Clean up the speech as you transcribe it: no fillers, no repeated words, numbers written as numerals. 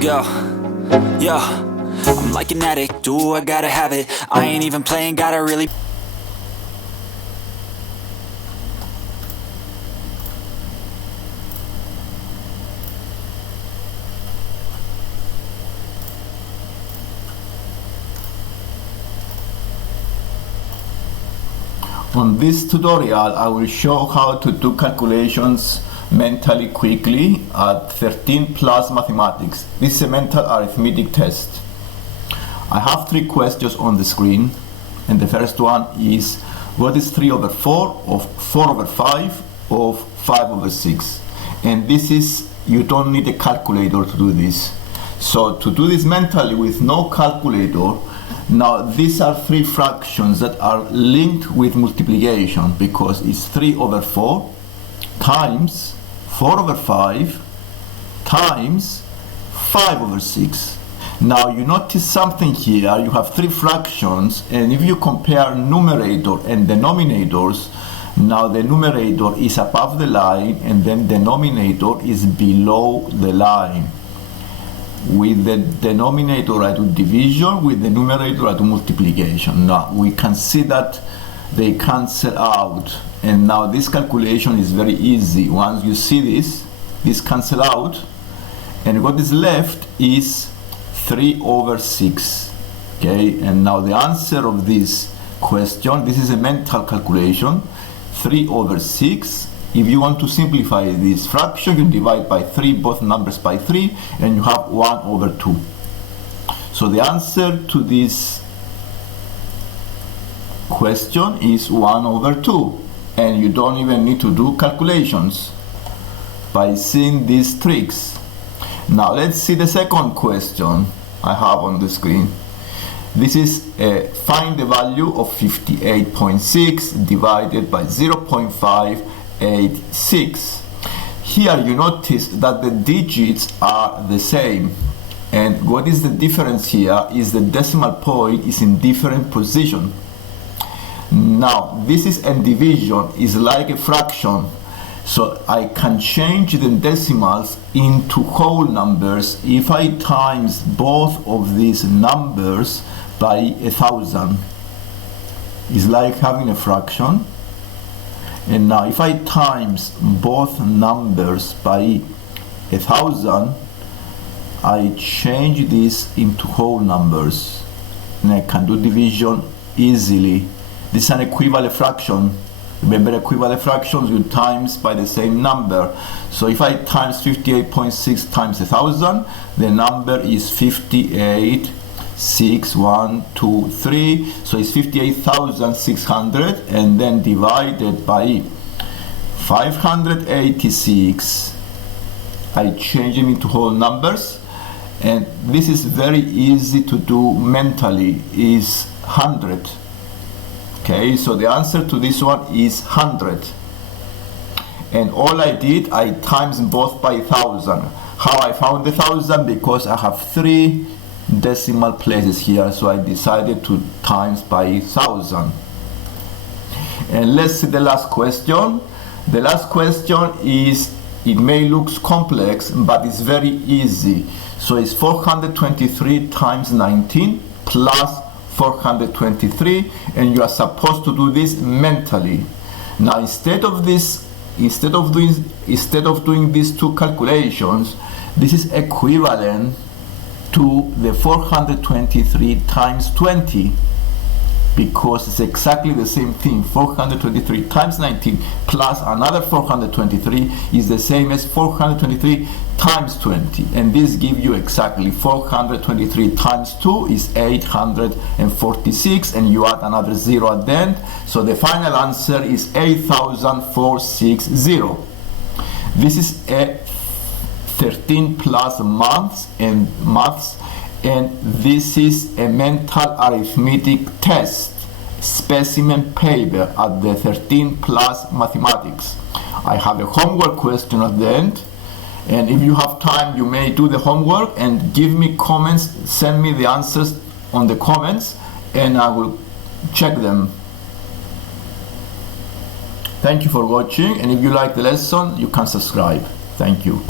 Let's go. Yo, I'm like an addict, do I gotta have it. I ain't even playing, gotta really. On this tutorial, I will show how to do calculations mentally quickly at 13 plus mathematics. This is a mental arithmetic test. I have 3 questions on the screen, and the first one is what is 3 over 4 of 4 over 5 of 5 over 6? And this is, you don't need a calculator to do this. So to do this mentally with no calculator, now these are 3 fractions that are linked with multiplication, because it's 3 over 4 times 4 over 5 times 5 over 6. Now you notice something here, you have 3 fractions, and if you compare numerator and denominators, now the numerator is above the line and then denominator is below the line. With the denominator I do division, with the numerator I do multiplication. Now we can see that they cancel out, and now this calculation is very easy. Once you see this cancel out, and what is left is 3 over 6. Okay, and now the answer of this question, this is a mental calculation, 3 over 6. If you want to simplify this fraction, you divide by 3, both numbers by 3, and you have 1 over 2. So the answer to this question is 1 over 2. And you don't even need to do calculations by seeing these tricks. Now let's see the second question I have on the screen. This is find the value of 58.6 divided by 0.586. Here you notice that the digits are the same, and what is the difference here is the decimal point is in different position. Now this is a division, is like a fraction, so I can change the decimals into whole numbers if I times both of these numbers by 1,000. It's like having a fraction. And now if I times both numbers by 1,000, I change this into whole numbers, and I can do division easily. This is an equivalent fraction. Remember, equivalent fractions you times by the same number. So if I times 58.6 times 1,000, the number is 58,6,1,2,3. So it's 58,600, and then divided by 586. I change them into whole numbers, and this is very easy to do mentally, is 100. Okay, so the answer to this one is 100. And all I did, I times both by 1,000. How I found the 1,000? Because I have 3 decimal places here, so I decided to times by 1,000. And let's see the last question. The last question is, it may look complex, but it's very easy. So it's 423 times 19 plus 423, and you are supposed to do this mentally. Now instead of doing these 2 calculations, this is equivalent to the 423 times 20, because it's exactly the same thing. 423 times 19 plus another 423 is the same as 423 times 20, and this gives you exactly 423 times 2 is 846, and you add another 0 at the end, so the final answer is 8,460. This is a 13 plus maths, and this is a mental arithmetic test, specimen paper at the 13 plus mathematics. I have a homework question at the end, and if you have time you may do the homework and give me comments, send me the answers on the comments, and I will check them. Thank you for watching, and if you like the lesson you can subscribe. Thank you.